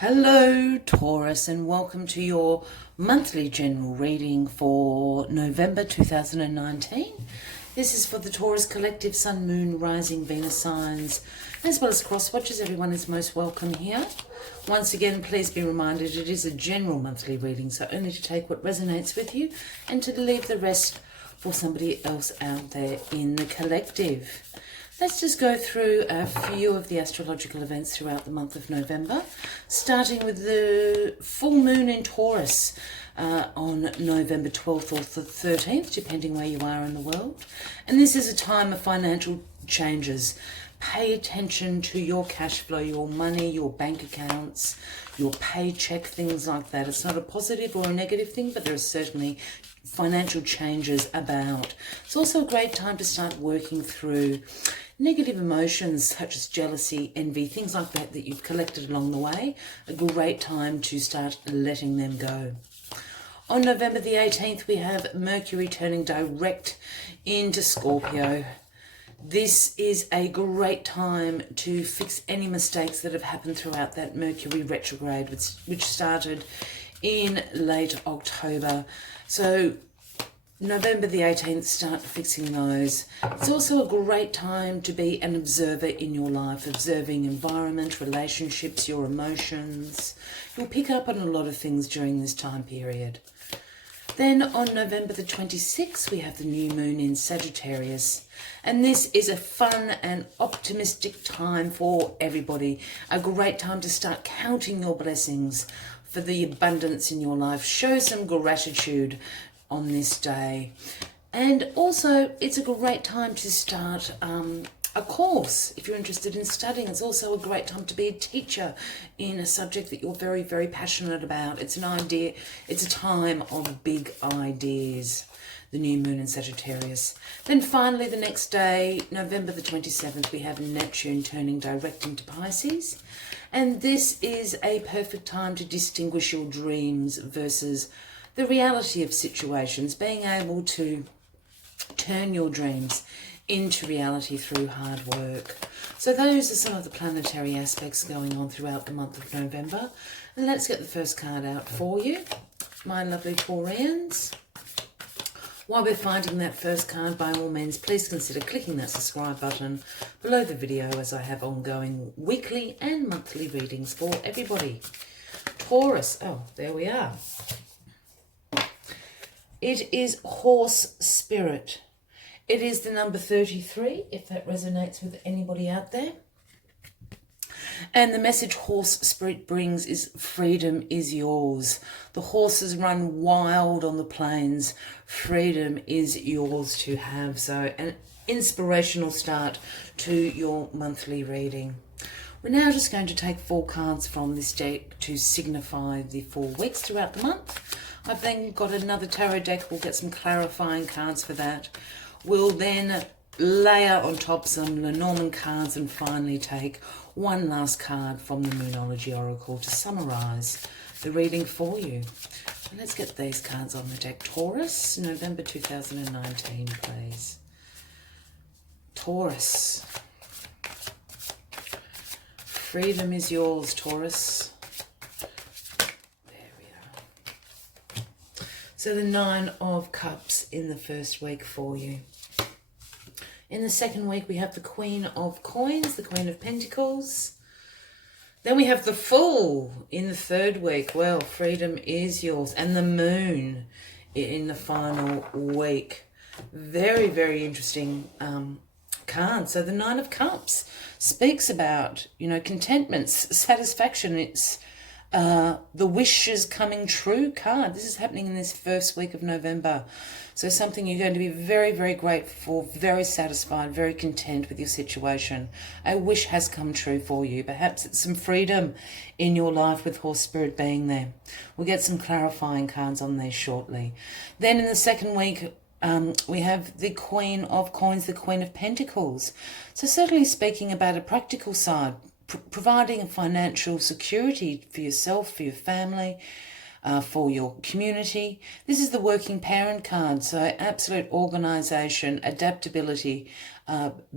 Hello Taurus, and welcome to your monthly general reading for November 2019. This is for the Taurus collective, Sun, Moon, Rising, Venus signs, as well as cross watchers. Everyone is most welcome here. Once again, please be reminded it is a general monthly reading, so only to take what resonates with you and to leave the rest for somebody else out there in the collective. Let's just go through a few of the astrological events throughout the month of November, starting with the full moon in Taurus on November 12th or the 13th, depending where you are in the world. And this is a time of financial changes. Pay attention to your cash flow, your money, your bank accounts, your paycheck, things like that. It's not a positive or a negative thing, but there are certainly financial changes about. It's also a great time to start working through negative emotions such as jealousy, envy, things like that that you've collected along the way. A great time to start letting them go. On November the 18th, we have Mercury turning direct into Scorpio. This is a great time to fix any mistakes that have happened throughout that Mercury retrograde, which started in late October. So November the 18th, start fixing those. It's also a great time to be an observer in your life, observing environment, relationships, your emotions. You'll pick up on a lot of things during this time period. Then on November the 26th, we have the new moon in Sagittarius. And this is a fun and optimistic time for everybody. A great time to start counting your blessings for the abundance in your life. Show some gratitude on this day. And also, it's a great time to start a course. If you're interested in studying, it's also a great time to be a teacher in a subject that you're very, very passionate about. It's a time of big ideas. The new moon in Sagittarius. Then finally, the next day, November the 27th, we have Neptune turning direct into Pisces. And this is a perfect time to distinguish your dreams versus the reality of situations, being able to turn your dreams into reality through hard work. So those are some of the planetary aspects going on throughout the month of November. And let's get the first card out for you, my lovely Taurians. While we're finding that first card, by all means, please consider clicking that subscribe button below the video, as I have ongoing weekly and monthly readings for everybody. Taurus, oh, there we are. It is horse spirit. It is the number 33, if that resonates with anybody out there. And the message horse spirit brings is freedom is yours. The horses run wild on the plains. Freedom is yours to have. So an inspirational start to your monthly reading. We're now just going to take 4 cards from this deck to signify the 4 weeks throughout the month. I've then got another tarot deck. We'll get some clarifying cards for that. We'll then layer on top some Lenormand cards and finally take one last card from the Moonology Oracle to summarise the reading for you. And let's get these cards on the deck. Taurus, November 2019, please. Taurus. Freedom is yours, Taurus. There we are. So the 9 of Cups in the first week for you. In the second week, we have the Queen of Coins, the Queen of Pentacles. Then we have the Fool in the third week. Well, freedom is yours. And the Moon in the final week. Very, very interesting card. So the 9 of Cups speaks about, contentment, satisfaction. It's the wishes coming true card. This is happening in this first week of November. So something you're going to be very, very grateful for, very satisfied, very content with your situation. A wish has come true for you. Perhaps it's some freedom in your life with horse spirit being there. We'll get some clarifying cards on these shortly. Then in the second week, we have the Queen of Coins, the Queen of Pentacles. So certainly speaking about a practical side, providing a financial security for yourself, for your family, for your community. This is the working parent card, so absolute organisation, adaptability,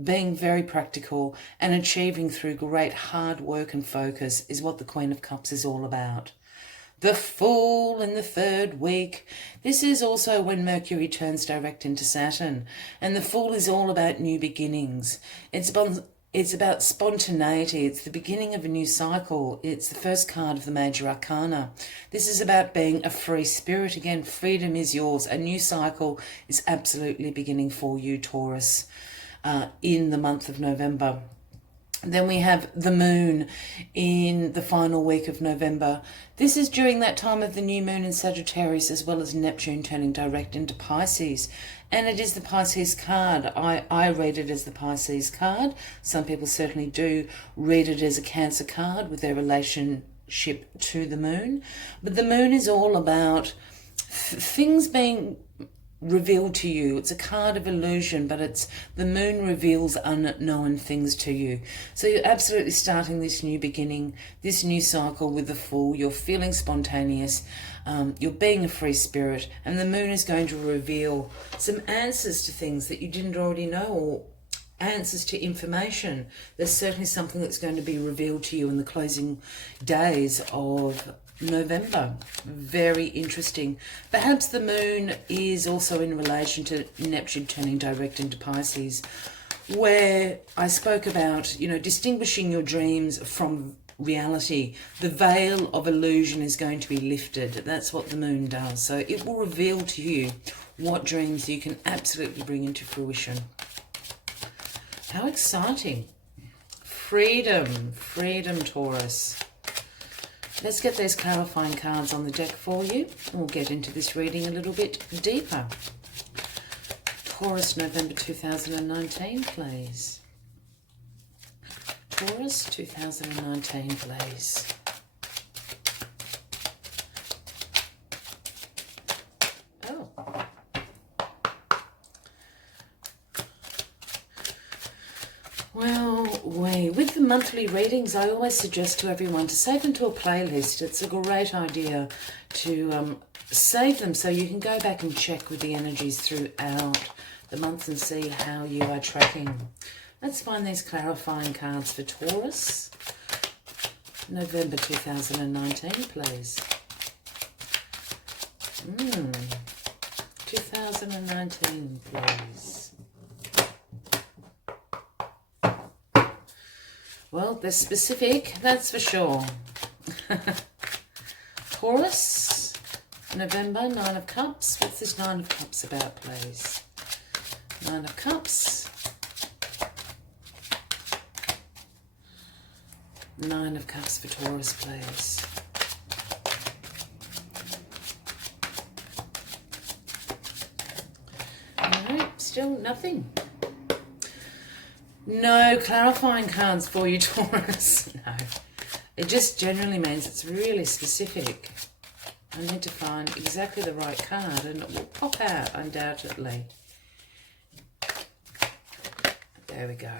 being very practical and achieving through great hard work and focus is what the Queen of Cups is all about. The Fool in the third week. This is also when Mercury turns direct into Saturn, and the Fool is all about new beginnings. It's about spontaneity. It's the beginning of a new cycle. It's the first card of the major arcana. This is about being a free spirit. Again, freedom is yours. A new cycle is absolutely beginning for you, Taurus, in the month of November. Then we have the moon in the final week of November. This is during that time of the new moon in Sagittarius, as well as Neptune turning direct into Pisces. And it is the Pisces card. I read it as the Pisces card. Some people certainly do read it as a Cancer card with their relationship to the moon. But the moon is all about things being revealed to you. It's a card of illusion, but it's the moon reveals unknown things to you. So you're absolutely starting this new beginning, this new cycle with the Fool. You're feeling spontaneous. You're being a free spirit, and the moon is going to reveal some answers to things that you didn't already know, or answers to information. There's certainly something that's going to be revealed to you in the closing days of November. Very interesting. Perhaps the moon is also in relation to Neptune turning direct into Pisces, where I spoke about, distinguishing your dreams from reality. The veil of illusion is going to be lifted. That's what the moon does. So it will reveal to you what dreams you can absolutely bring into fruition. How exciting. Freedom, Taurus. Let's get those clarifying cards on the deck for you. We'll get into this reading a little bit deeper. Taurus, November 2019, please. Taurus, 2019, please. Oh. Well, with the monthly readings, I always suggest to everyone to save them to a playlist. It's a great idea to save them so you can go back and check with the energies throughout the month and see how you are tracking. Let's find these clarifying cards for Taurus. November 2019, please. 2019, please. Well, they're specific, that's for sure. Taurus, November, Nine of Cups. What's this Nine of Cups about, please? Nine of Cups. Nine of Cups for Taurus, please. No, still nothing. No clarifying cards for you, Taurus. No. It just generally means it's really specific. I need to find exactly the right card and it will pop out undoubtedly. There we go.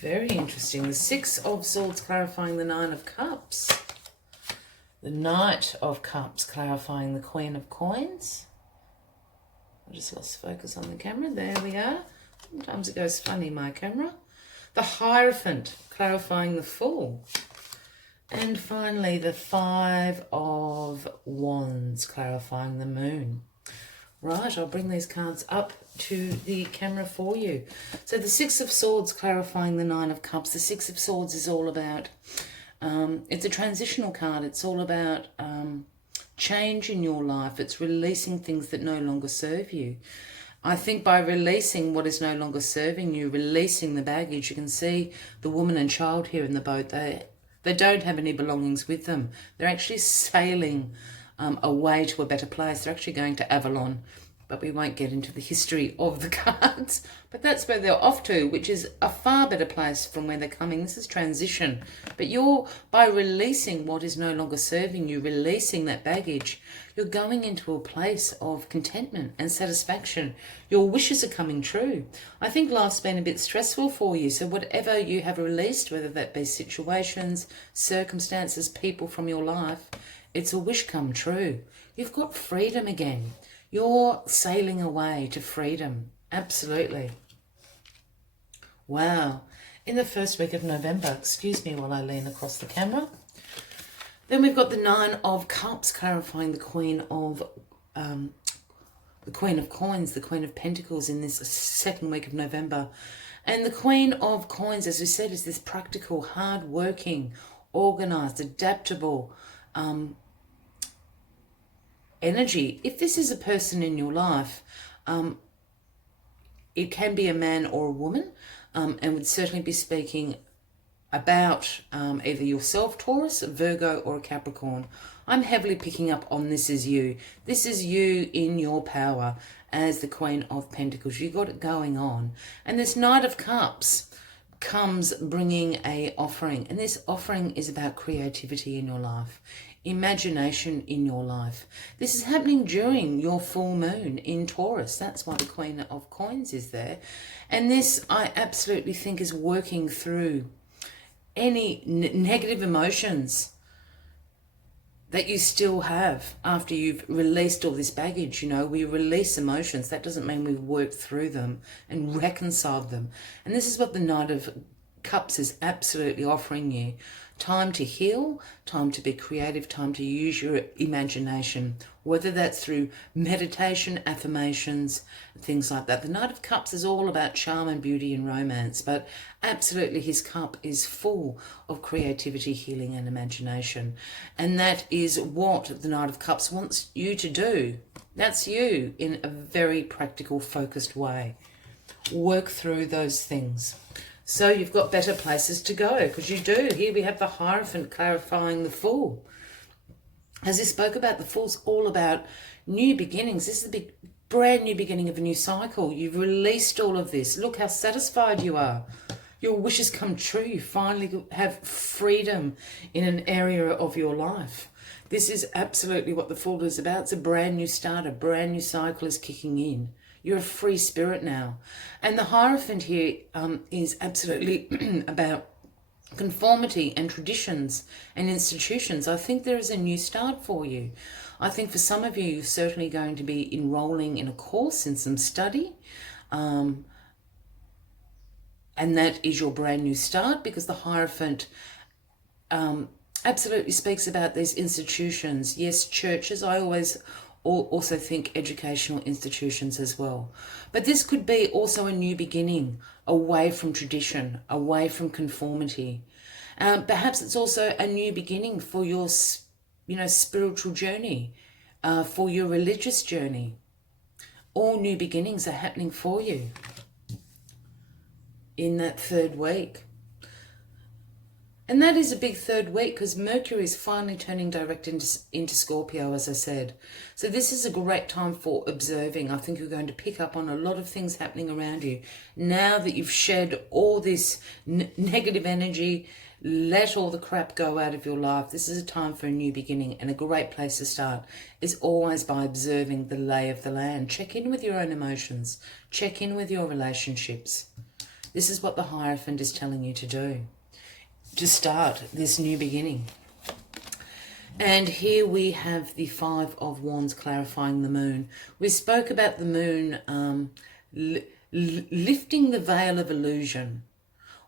Very interesting. The Six of Swords clarifying the Nine of Cups. The Knight of Cups clarifying the Queen of Coins. I just lost focus on the camera. There we are. Sometimes it goes funny, my camera. The Hierophant clarifying the Fool. And finally, the Five of Wands clarifying the Moon. Right, I'll bring these cards up to the camera for you. So the Six of Swords clarifying the Nine of Cups. The Six of Swords is all about, it's a transitional card. It's all about change in your life. It's releasing things that no longer serve you. I think by releasing what is no longer serving you, releasing the baggage, you can see the woman and child here in the boat. They don't have any belongings with them. They're actually sailing away to a better place. They're actually going to Avalon. but we won't get into the history of the cards. But that's where they're off to, which is a far better place from where they're coming. This is transition. But by releasing what is no longer serving you, releasing that baggage, you're going into a place of contentment and satisfaction. Your wishes are coming true. I think life's been a bit stressful for you. So whatever you have released, whether that be situations, circumstances, people from your life, it's a wish come true. You've got freedom again. You're sailing away to freedom. Absolutely. Wow. In the first week of November, excuse me while I lean across the camera. Then we've got the Nine of Cups clarifying the Queen of Coins, the Queen of Pentacles in this second week of November. And the Queen of Coins, as we said, is this practical, hard-working, organised, adaptable, energy. If this is a person in your life, it can be a man or a woman, and would certainly be speaking about either yourself, Taurus, Virgo, or a Capricorn. I'm heavily picking up on this is you. This is you in your power as the Queen of Pentacles. You got it going on. And this Knight of Cups comes bringing a offering, and this offering is about creativity in your life, imagination in your life. This is happening during your full moon in Taurus. That's why the Queen of Coins is there. And this, I absolutely think, is working through any negative emotions that you still have after you've released all this baggage. You know, we release emotions. That doesn't mean we've worked through them and reconciled them. And this is what the Knight of Cups is absolutely offering you. Time to heal, time to be creative, time to use your imagination, whether that's through meditation, affirmations, things like that. The Knight of Cups is all about charm and beauty and romance, but absolutely his cup is full of creativity, healing and imagination. And that is what the Knight of Cups wants you to do. That's you in a very practical, focused way. Work through those things. So you've got better places to go, because you do. Here we have the Hierophant clarifying the Fool. As we spoke about, the Fool's all about new beginnings. This is the brand new beginning of a new cycle. You've released all of this. Look how satisfied you are. Your wishes come true. You finally have freedom in an area of your life. This is absolutely what the Fool is about. It's a brand new start. A brand new cycle is kicking in. You're a free spirit now. And the Hierophant here is absolutely about conformity and traditions and institutions. I think there is a new start for you. I think for some of you, you're certainly going to be enrolling in a course, in some study. And that is your brand new start, because the Hierophant absolutely speaks about these institutions. Yes, churches. I always also think educational institutions as well. But this could be also a new beginning, away from tradition, away from conformity. Perhaps it's also a new beginning for your, spiritual journey, for your religious journey. All new beginnings are happening for you in that third week. And that is a big third week, because Mercury is finally turning direct into Scorpio, as I said. So this is a great time for observing. I think you're going to pick up on a lot of things happening around you. Now that you've shed all this negative energy, let all the crap go out of your life. This is a time for a new beginning, and a great place to start is always by observing the lay of the land. Check in with your own emotions. Check in with your relationships. This is what the Hierophant is telling you to do, to start this new beginning. And here we have the Five of Wands clarifying the moon. We spoke about the moon lifting the veil of illusion.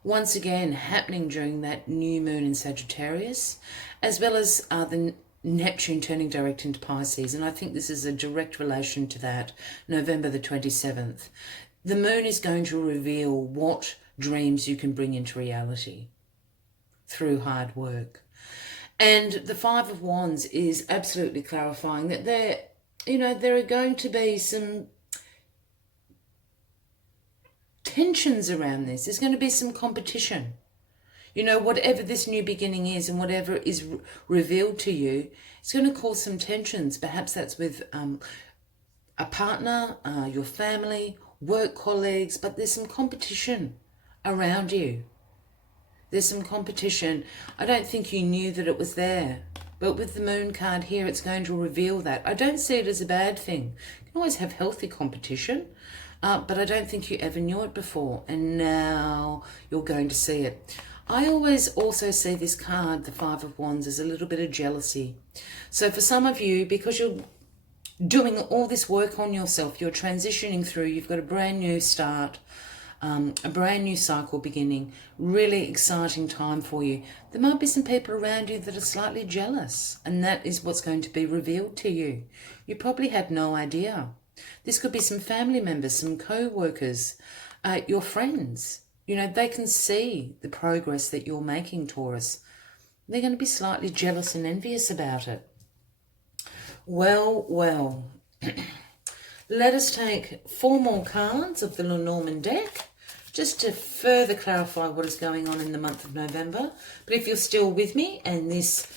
Once again, happening during that new moon in Sagittarius, as well as the Neptune turning direct into Pisces. And I think this is a direct relation to that, November the 27th. The moon is going to reveal what dreams you can bring into reality through hard work. And the Five of Wands is absolutely clarifying that there are going to be some tensions around this. There's going to be some competition. Whatever this new beginning is and whatever is revealed to you, it's going to cause some tensions. Perhaps that's with a partner, your family, work colleagues, but there's some competition around you. There's some competition. I don't think you knew that it was there. But with the moon card here, it's going to reveal that. I don't see it as a bad thing. You can always have healthy competition, but I don't think you ever knew it before. And now you're going to see it. I always also see this card, the Five of Wands, as a little bit of jealousy. So for some of you, because you're doing all this work on yourself, you're transitioning through, you've got a brand new start, a brand new cycle beginning, really exciting time for you. There might be some people around you that are slightly jealous, and that is what's going to be revealed to you. You probably had no idea. This could be some family members, some co-workers, your friends. You know, they can see the progress that you're making, Taurus. They're going to be slightly jealous and envious about it. Well, well. Let us take 4 more cards of the Lenormand deck, just to further clarify what is going on in the month of November. But if you're still with me and this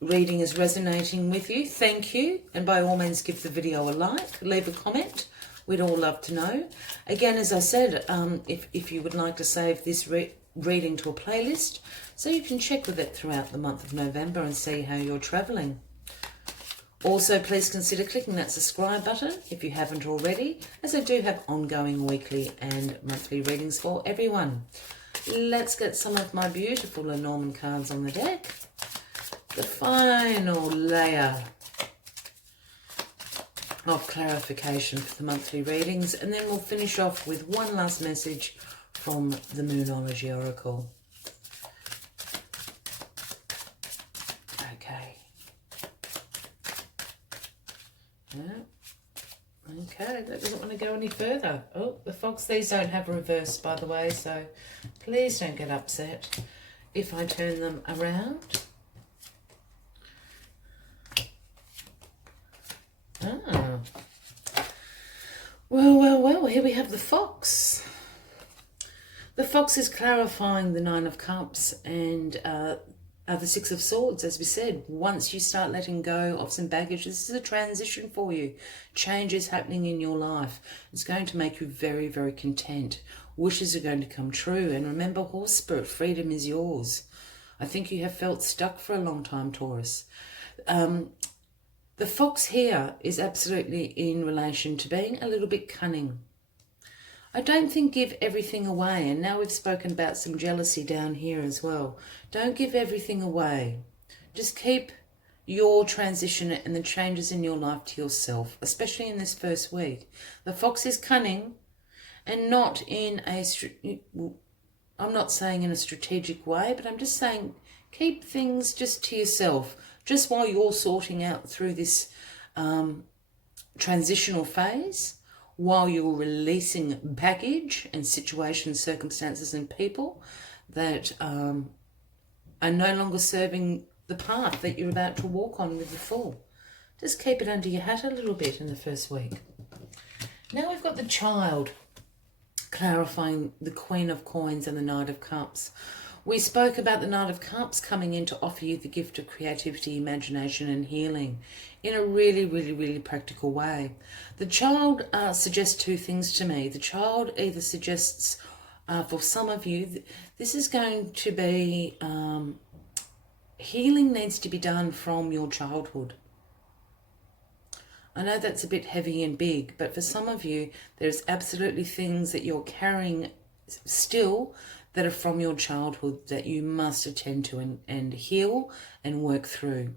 reading is resonating with you, thank you. And by all means, give the video a like, leave a comment. We'd all love to know. Again, as I said, if you would like to save this reading to a playlist, so you can check with it throughout the month of November and see how you're travelling. Also, please consider clicking that subscribe button if you haven't already, as I do have ongoing weekly and monthly readings for everyone. Let's get some of my beautiful Lenormand cards on the deck. The final layer of clarification for the monthly readings, and then we'll finish off with one last message from the Moonology Oracle. Okay. Yeah. Okay, that doesn't want to go any further. Oh, the fox, these don't have reverse, by the way, so please don't get upset if I turn them around. Ah. Well, well, well, here we have the fox. The fox is clarifying the Nine of Cups and the Six of Swords, as we said. Once you start letting go of some baggage, this is a transition for you. Change is happening in your life. It's going to make you very, very content. Wishes are going to come true. And remember, horse spirit, freedom is yours. I think you have felt stuck for a long time, Taurus. The fox here is absolutely in relation to being a little bit cunning. I don't think give everything away. And now we've spoken about some jealousy down here as well. Don't give everything away. Just keep your transition and the changes in your life to yourself, especially in this first week. The fox is cunning and not in a, I'm not saying in a strategic way, but I'm just saying keep things just to yourself, just while you're sorting out through this transitional phase. While you're releasing baggage and situations, circumstances and people that are no longer serving the path that you're about to walk on with the Fool. Just keep it under your hat a little bit in the first week. Now we've got the Child, clarifying the Queen of Coins and the Knight of Cups. We spoke about the Knight of Cups coming in to offer you the gift of creativity, imagination and healing in a really, really, really practical way. The Child suggests 2 things to me. The Child either suggests, for some of you, this is going to be healing needs to be done from your childhood. I know that's a bit heavy and big, but for some of you, there's absolutely things that you're carrying still that are from your childhood that you must attend to and heal and work through.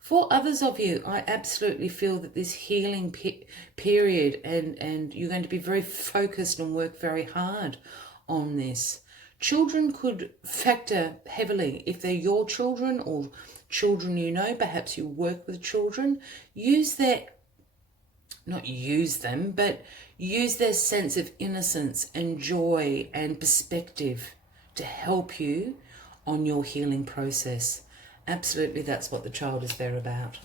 For others of you, I absolutely feel that this healing period and you're going to be very focused and work very hard on this. Children could factor heavily. If they're your children or children you know, perhaps you work with children, use their, not use them, but use their sense of innocence and joy and perspective to help you on your healing process. Absolutely, that's what the Child is there about.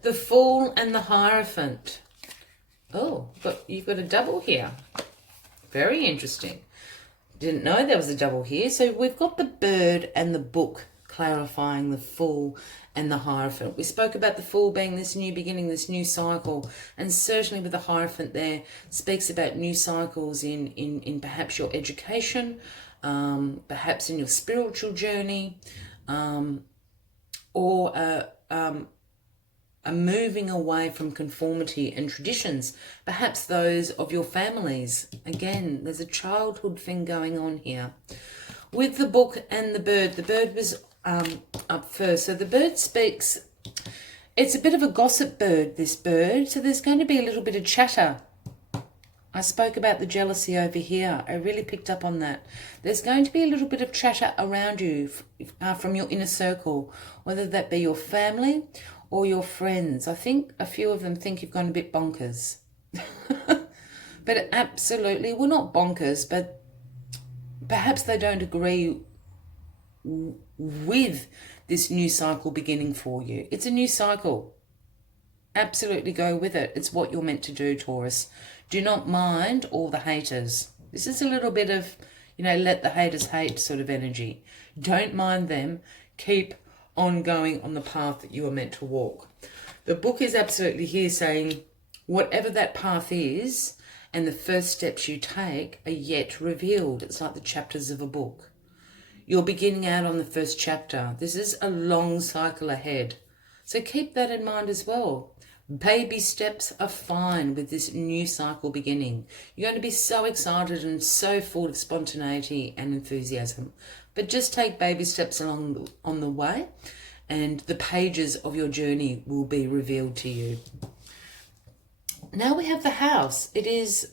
The Fool and the Hierophant. Oh, you've got a double here. Very interesting. Didn't know there was a double here. So we've got the Bird and the Book clarifying the Fool and the Hierophant. We spoke about the Fool being this new beginning, this new cycle, and certainly with the Hierophant there speaks about new cycles in perhaps your education, perhaps in your spiritual journey, or a moving away from conformity and traditions, perhaps those of your families. Again, there's a childhood thing going on here. With the book and the bird was up first. So the bird speaks, it's a bit of a gossip bird, this bird, so there's going to be a little bit of chatter. I spoke about the jealousy over here. I really picked up on that. There's going to be a little bit of chatter around you from your inner circle, whether that be your family or your friends. I think a few of them think you've gone a bit bonkers. But absolutely, well, not bonkers, but perhaps they don't agree with this new cycle beginning for you. It's a new cycle. Absolutely go with it. It's what you're meant to do, Taurus. Do not mind all the haters. This is a little bit of, let the haters hate sort of energy. Don't mind them. Keep on going on the path that you are meant to walk. The book is absolutely here saying whatever that path is and the first steps you take are yet revealed. It's like the chapters of a book. You're beginning out on the first chapter. This is a long cycle ahead. So keep that in mind as well. Baby steps are fine with this new cycle beginning. You're going to be so excited and so full of spontaneity and enthusiasm. But just take baby steps on the way, and the pages of your journey will be revealed to you. Now we have the house. It is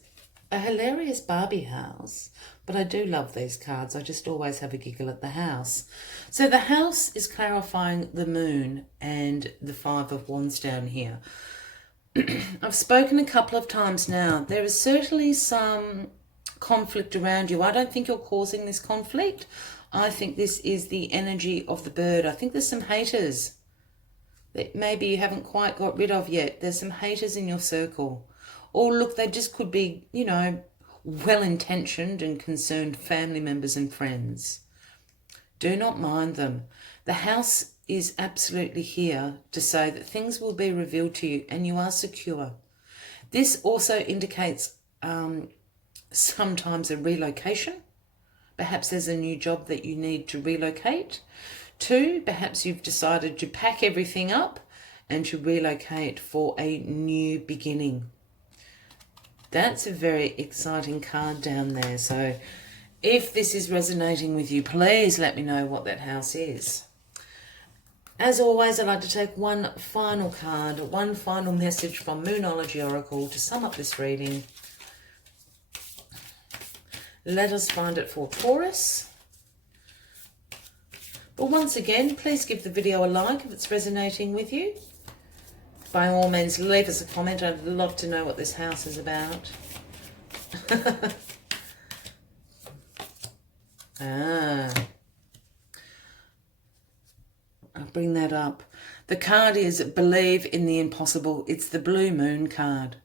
a hilarious Barbie house, but I do love these cards. I just always have a giggle at the house. So the house is clarifying the moon and the Five of Wands down here. I've spoken a couple of times now. There is certainly some conflict around you. I don't think you're causing this conflict. I think this is the energy of the bird. I think there's some haters that maybe you haven't quite got rid of yet. There's some haters in your circle. Or look, they just could be, well-intentioned and concerned family members and friends. Do not mind them. The house is absolutely here to say that things will be revealed to you and you are secure. This also indicates sometimes a relocation. Perhaps there's a new job that you need to relocate to. Perhaps you've decided to pack everything up and to relocate for a new beginning. That's a very exciting card down there. So if this is resonating with you, please let me know what that house is. As always, I'd like to take one final card, one final message from Moonology Oracle to sum up this reading. Let us find it for Taurus. But once again, please give the video a like if it's resonating with you. By all means, leave us a comment. I'd love to know what this house is about. I'll bring that up. The card is Believe in the Impossible. It's the blue moon card.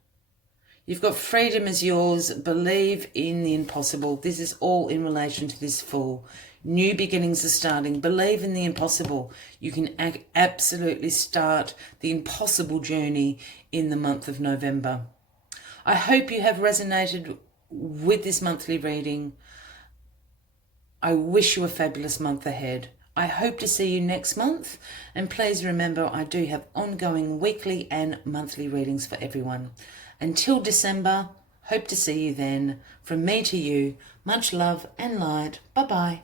You've got freedom as yours. Believe in the impossible. This is all in relation to this Fool. New beginnings are starting. Believe in the impossible. You can absolutely start the impossible journey in the month of November. I hope you have resonated with this monthly reading. I wish you a fabulous month ahead. I hope to see you next month. And please remember, I do have ongoing weekly and monthly readings for everyone. Until December, hope to see you then. From me to you, much love and light. Bye-bye.